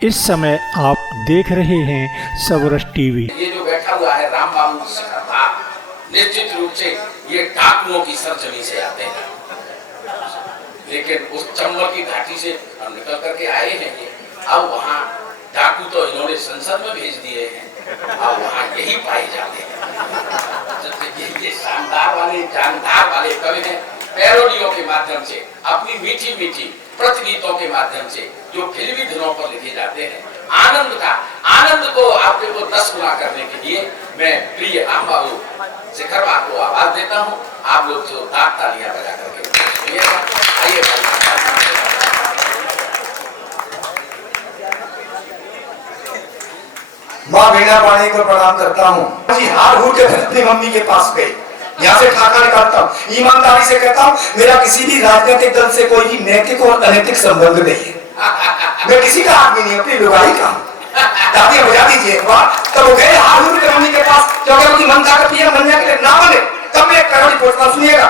इस समय आप देख रहे हैं सबरस टीवी। ये जो बैठा हुआ है राम बाबू शिखर, निश्चित रूप से ये डाकुओं की सरजमी से आते हैं, लेकिन उस चंबल की घाटी से हम निकल करके आए हैं। ये अब वहाँ डाकू तो इन्होंने संसद में भेज दिए हैं, अब वहाँ यही पाए जाते हैं। ये शानदार वाले जानदार वाले कवि हैं, पैरोडियों के माध्यम से अपनी मीठी मीठी प्रतिगीतों के माध्यम से जो फिल्मी धुनों पर लिखे जाते हैं, आनंद को आपके को 10 गुना करने के लिए मैं प्रिय राम बाबू शिखर को आवाज देता हूँ। आप लोग जो तालियां बजा करके आइए। माँ वीणा पाणी को प्रणाम करता हूँ। हार हूर के फिर अपनी मम्मी के पास गई, यहाँ से ठाका निकालता हूँ, ईमानदारी से कहता हूँ मेरा किसी भी राजनीतिक दल से कोई भी नैतिक और अनैतिक संबंध नहीं है। मैं किसी का आदमी नहीं, अपनी लुगाई का हूँ। तालियां बजा दीजिए एक बार। तब वो गए हार हूर के मम्मी के पास, क्योंकि उनकी मन था कि पीएम बनने के लिए ना बने। तब मैं एक कहानी पूछता, सुनिएगा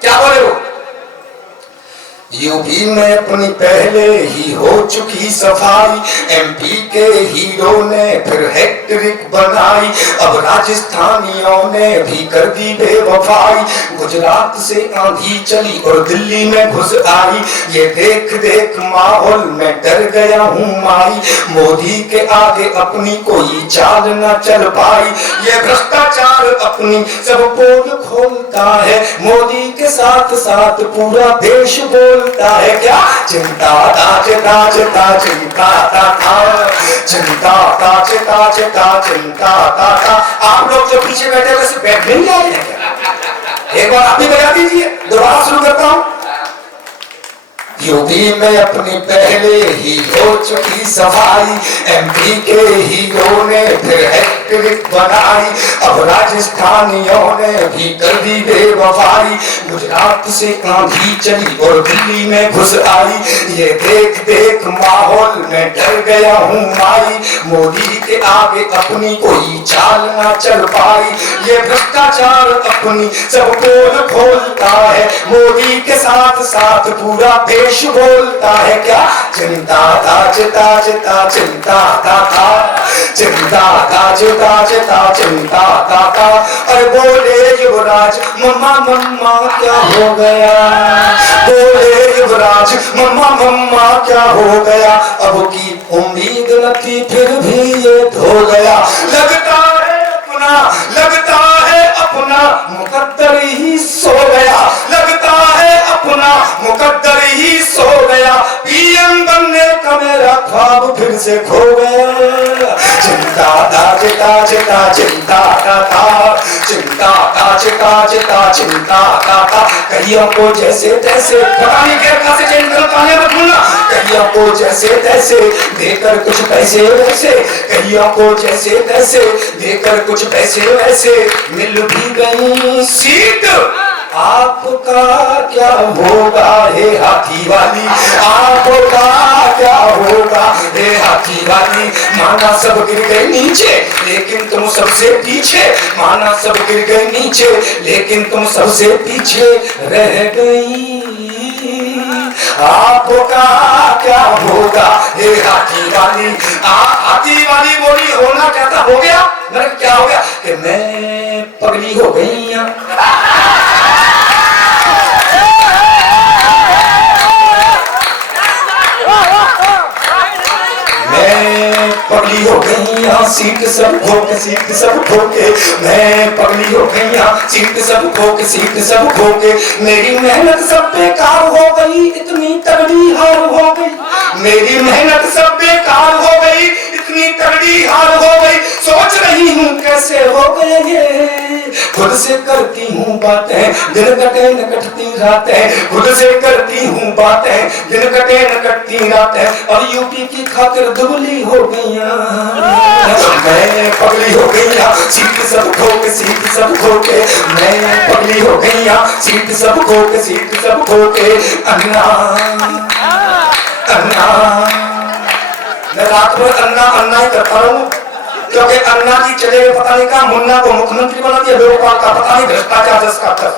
क्या बोले वो। यूपी में अपनी पहले ही हो चुकी सफाई, एमपी के हीरो ने फिर हैट्रिक बनाई, अब राजस्थानियों ने भी कर दी बेवफाई। गुजरात से आंधी चली और दिल्ली में घुस आई, ये देख देख माहौल में डर गया हूँ माई। मोदी के आगे अपनी कोई चाल न चल पाई, ये भ्रष्टाचार अपनी सब पोल खोलता है, मोदी के साथ साथ पूरा देश बोलता है क्या। चिंता ताज ताज ता चिंता ता था, चिंता ताज ताज ता चिंता ता था। आप लोग जो पीछे बैठे वैसे बैठ नहीं जा रहे हैं क्या? एक बार आप भी बजा दीजिए, दोबारा शुरू करता हूँ। यूपी में अपनी पहले ही हो चुकी सफाई, एमपी के हीरो ने फिर हैट्रिक बनाई, अब राजस्थानियों ने भी कर दी बेवफाई। गुजरात से आंधी चली और दिल्ली में घुस आई, ये देख देख माहौल में डर गया हूँ माई। मोदी के आगे अपनी कोई चाल ना चल पाई, ये भ्रष्टाचार अपनी सब पोल खोलता है, मोदी के साथ साथ पूरा देश बोलता है क्या। चिंता ताज ताज ता चिंता ता था, चिंता ताज ताज ता चिंता ता था। अरे बोले युवराज मम्मा मम्मा क्या हो गया, बोले युवराज मम्मा मम्मा क्या हो गया। अब की उम्मीद न थी फिर भी ये धो गया, लगता है अपना मुकद्दर ही सो गया, लगता है अपना मुकद्दर ही सो गया। पीएम बनने का मेरा ख्वाब फिर से खो गया। चिंता ताज ताज ता चिंता ता था, चिंता ताज ताज ता चिंता ता था। कहियों को जैसे तैसे, पता नहीं क्या कैसे चेंज करो, ताने मत भूलना। कहियों को जैसे तैसे देकर कुछ पैसे वैसे, कहियों को जैसे तैसे देकर कुछ पैसे वैसे, मिल भी गई सीट। आपका क्या होगा हे हाथी वाली, आपका क्या होगा हे हाथी वाली। माना सब गिर गए नीचे लेकिन तुम सबसे पीछे, माना सब गिर गए नीचे लेकिन तुम सबसे पीछे रह गई। आपका क्या होगा हे हाथी वाली। हाथी वाली बोली होना क्या था, हो गया। मेरे क्या हो गया कि मैं पगली हो गई। पगली हो गई यहाँ सीट सब खोके, सीट सब खोके। मैं पगली हो गई यहाँ सीट सब खोके, सीट सब खोके। मेरी मेहनत सब बेकार हो गई, इतनी तगड़ी हार हो गई। मेरी मेहनत सब बेकार हो गई, इतनी तगड़ी हार हो गई। सोच रही हूँ कैसे हो गए ये, खुद से करती हूँ बातें दिन कटे न कटती रातें, खुद से करती हूँ बातें दिन कटे न कटती रातें। और यूपी की खातिर दुबली हो गई, मैं पगली हो गई सीट सब खोके, सीट सब खोके। मैं पगली हो गई सीट सब खोके, सीट सब खोके। अन्ना अन्ना, मैं रात भर अन्ना अन्ना ही करता रहूं, क्योंकि अन्ना की चले गए पता नहीं कहा, मुन्ना को मुख्यमंत्री बना दिया, लोकपाल का पता नहीं भ्रष्टाचार जिसका तक।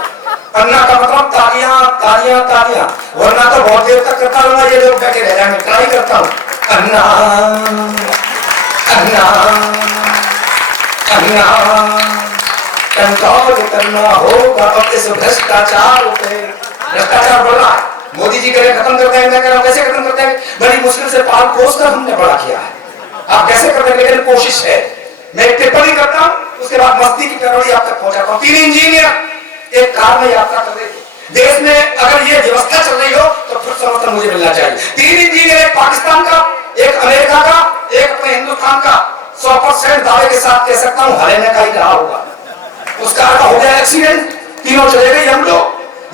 अन्ना का मतलब तालियां तालियां तालियां, वरना तो बहुत देर तक करता रहूंगा, ये लोग बैठे रह जाएंगे। ट्राई करता हूँ अन्ना अन्ना अन्ना कंट्रोल करना होगा अब इस भ्रष्टाचार पे। भ्रष्टाचार बढ़ रहा है, मोदी जी कह रहे खत्म करते हैं, मैं कह रहा हूं कैसे खत्म करते हैं, बड़ी मुश्किल से पाल पोस कर हमने बड़ा किया है, आप कैसे करते हैं, लेकिन कोशिश है। मैं एक टिप्पणी करता हूं, उसके बाद मस्ती की टरोड़ी आप तक पहुंचाता हूं। 3 इंजीनियर एक कार में यात्रा कर रहे थे, देश में अगर ये व्यवस्था चल रही हो तो फिर समर्थन मुझे मिलना चाहिए। 3 इंजीनियर, एक पाकिस्तान का, एक अमेरिका का, एक अपने हिंदुस्तान का, 100% दावे के साथ कह सकता हूं हरियाणा का ही रहा होगा। उस कार का हो गया एक्सीडेंट, तीनों चले गए हम लोग।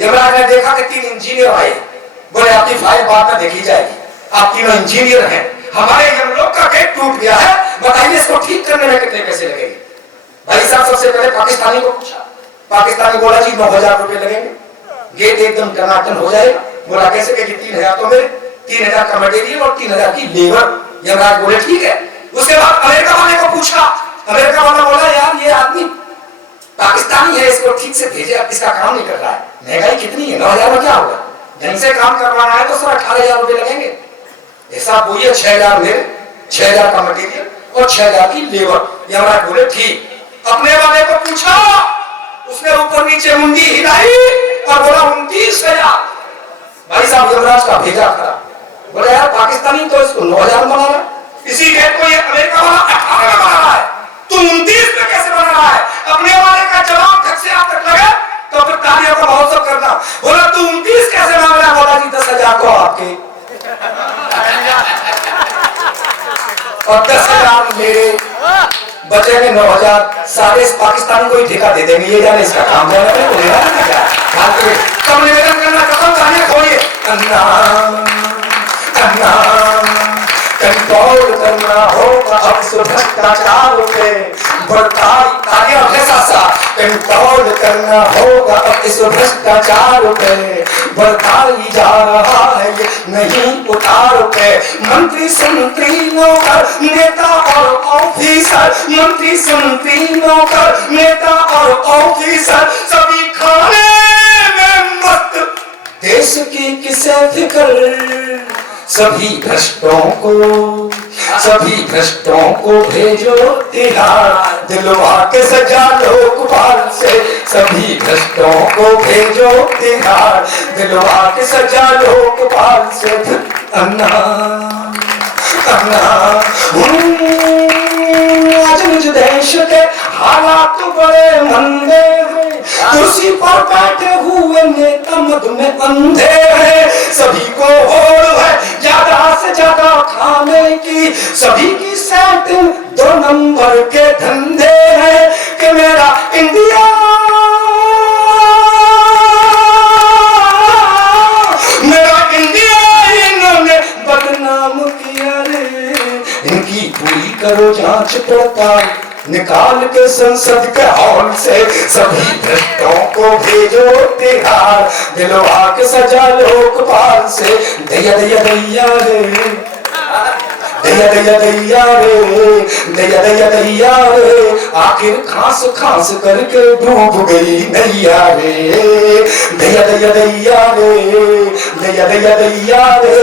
यमराज ने देखा कि 3 इंजीनियर आए, बोले आपकी फाइल बाद में देखी जाएगी, आप तीनों इंजीनियर हैं, हमारे यमलोक का गेट टूट गया है, बताइए इसको ठीक करने में कितने पैसे लगेंगे। भाई साहब सबसे पहले पाकिस्तानी को पूछा, पाकिस्तानी बोला जी 9,000 रुपए लगेंगे, गेट एकदम टनाटन हो जाएगा। बोला कैसे, कि 3,000 तो मेरे, 3,000 का मटेरियल और 3,000 की लेबर। यमराज बोले ठीक है। उसके बाद अमेरिका वाले को पूछा, अमेरिका वाला बोला यार ये आदमी पाकिस्तानी है, इसको ठीक से भेजे, अब इसका काम नहीं कर रहा है, महंगाई कितनी है, 9,000 में क्या होगा, ढंग से काम करवाना है तो सर 18,000 रुपए लगेंगे। ऐसा बोलिए 6,000 मेरे, 6,000 का मटेरियल और 6,000 की लेबर। यमराज बोले ठीक। अपने वाले को पूछा, उसने ऊपर नीचे मुंडी हिलाई और बोला 29,000। भाई साहब यमराज का भेजा खड़ा, बोले यार पाकिस्तानी तो इसको 9,000 बना रहा है, इसी गेट को ये अमेरिका वाला 18 बना रहा है, तू 29 में कैसे बना रहा है। अपने वाले का जवाब ठग से आप तक लगे तो फिर तालियों का महोत्सव करना। बोला तू 29 कैसे मांग रहा है। बोला जी 10,000 को आपके और 10,000 मेरे, बचेंगे 9,000, सारे इस पाकिस्तान को ही ठेका दे देंगे, ये जाने इसका काम जाने कब निवेदन करना खत्म, कहानी खोलिए। अन्ना अन्ना कंट्रोल करना होगा अब इस भ्रष्टाचार पे, बड़काई तालियां हमेशा साथ, कंट्रोल करना होगा अब इस भ्रष्टाचार पे, बढ़ाई जा रहा है ये नहीं उतार पे। मंत्री संतरी नौकर नेता और ऑफिसर, मंत्री संतरी नौकर नेता और ऑफिसर, सभी खाने में मस्त, देश की किसे फिक्र, सभी भ्रष्टों को भेजो तिहाड़, दिलवा के सजा लोकपाल से, सभी भ्रष्टों को भेजो तिहाड़, दिलवा के सजा लोकपाल से। अन्ना अन्ना आज मुझ देश के हालात बड़े मंदे हैं, कुर्सी पर बैठे हुए नेता मद में अंधे हैं, सभी को होड़ है ज्यादा से ज्यादा खाने की, सभी की सेटिंग 2 नंबर के धंधे हैं कि मेरा इंडिया इन्होंने बदनाम किया रे। इनकी पूरी करो जांच पड़ताल, निकाल के संसद के हॉल से, सभी भ्रष्टों को भेजो तिहाड़, दिलवा के सजा लोकपाल से। दैया दैया दैया रे, दैया दैया दैया रे, दैया दैया दैया रे, आखिर खांस खांस करके डूब गई नैया रे। दैया दैया दैया रे, दैया दैया दैया रे,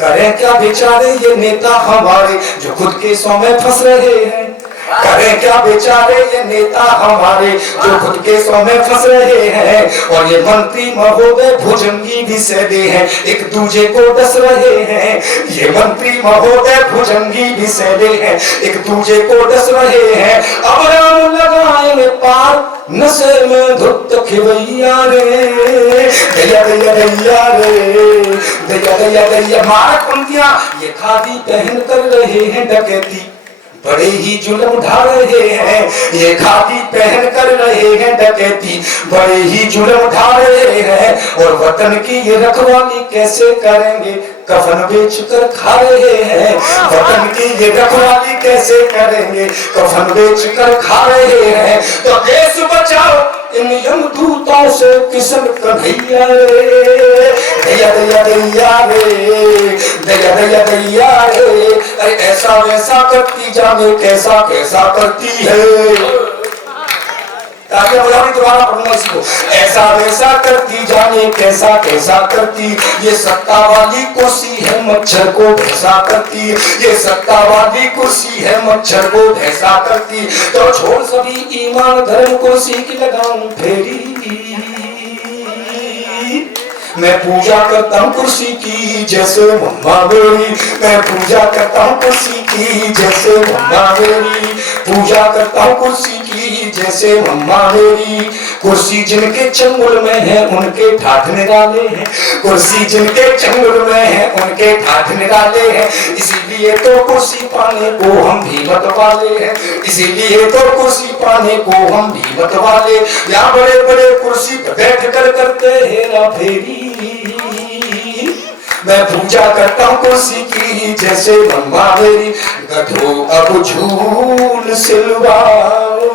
करें क्या बेचारे ये नेता हमारे जो खुद के सौ में फंस रहे हैं, करें क्या बेचारे ये नेता हमारे जो खुद के सौ में फंस रहे हैं। और ये मंत्री महोदय भुजंगी भी सदे हैं, एक दूजे को डस रहे हैं, ये मंत्री महोदय भुजंगी भी सदे हैं, एक दूजे को डस रहे हैं। अब राम लगाएंगे पार नशे में धुत खिवैया रे, दैया दैया दैया रे, दैया दैया दैया। मारक पंक्तियां, ये खादी पहन कर रहे हैं डकैती, बड़े ही जुल्म उठा रहे हैं, ये खादी पहन कर रहे हैं डकैती, बड़े ही जुल्म उठा रहे हैं। और वतन की ये रखवाली कैसे करेंगे, कफन बेच कर खा रहे हैं, वतन की ये रखवाली कैसे करेंगे, कफन बेच कर खा रहे हैं। तो देश बचाओ इन यमदूतों से किशन कन्हैया रे, दैया दैया दैया रे, दैया दैया दैया रे। अरे ऐसा वैसा करती जाने कैसा कैसा करती है, तालियां बजाओ, दोबारा पढ़ूंगा इसी को। ऐसा वैसा करती जाने कैसा कैसा करती, ये सत्ता वाली कुर्सी है मच्छर को भैंसा करती, ये सत्ता वाली कुर्सी है मच्छर को भैंसा करती। तो छोड़ सभी ईमान धर्म कुर्सी की लगाऊं फेरी, मैं पूजा करता हूँ कुर्सी की जैसे मम्मा मेरी, मैं पूजा करता हूँ कुर्सी की जैसे मम्मा मेरी, पूजा करता हूँ कुर्सी की जैसे मम्मा मेरी। कुर्सी जिनके चंगुल में है उनके ठाठ निराले हैं, कुर्सी जिनके चंगुल में है उनके ठाठ निराले हैं। इसीलिए तो कुर्सी पाने को हम भी मत वाले हैं, इसीलिए तो कुर्सी पाने को हम भी मत वाले। यहाँ बड़े बड़े कुर्सी पर बैठ कर करते हेरा फेरी, मैं पूजा करता हूँ कुर्सी की जैसे मम्मा मेरी। गधो अब झूल सिलवाओ,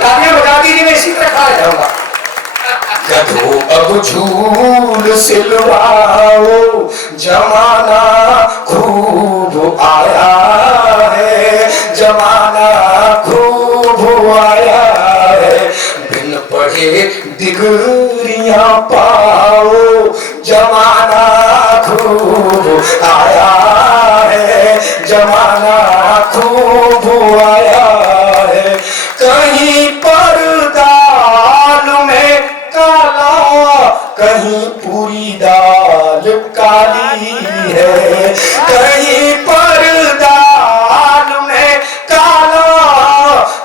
तालियां बजा दीजिए, मैं इसी तरह खा जाऊंगा। गधो अब झूल सिलवाओ, जमाना खूब आया है, जमाना खूब आया है। बिन पढ़े डिग्रियां पाओ, जमाना खूब आया है, जमाना खूब आया है। कहीं पर दाल में काला, कहीं पूरी दाल काली है, कहीं पर दाल में काला,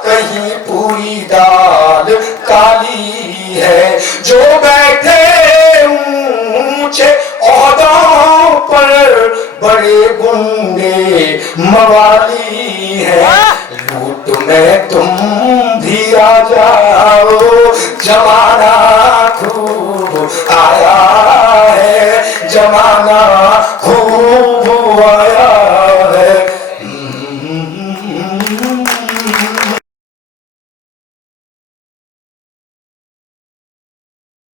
कहीं पूरी दाल काली है। जो बैठे ऊंचे ओहदों पर बड़े गुंडे मवाली है, लूट में तुम भी आ जाओ,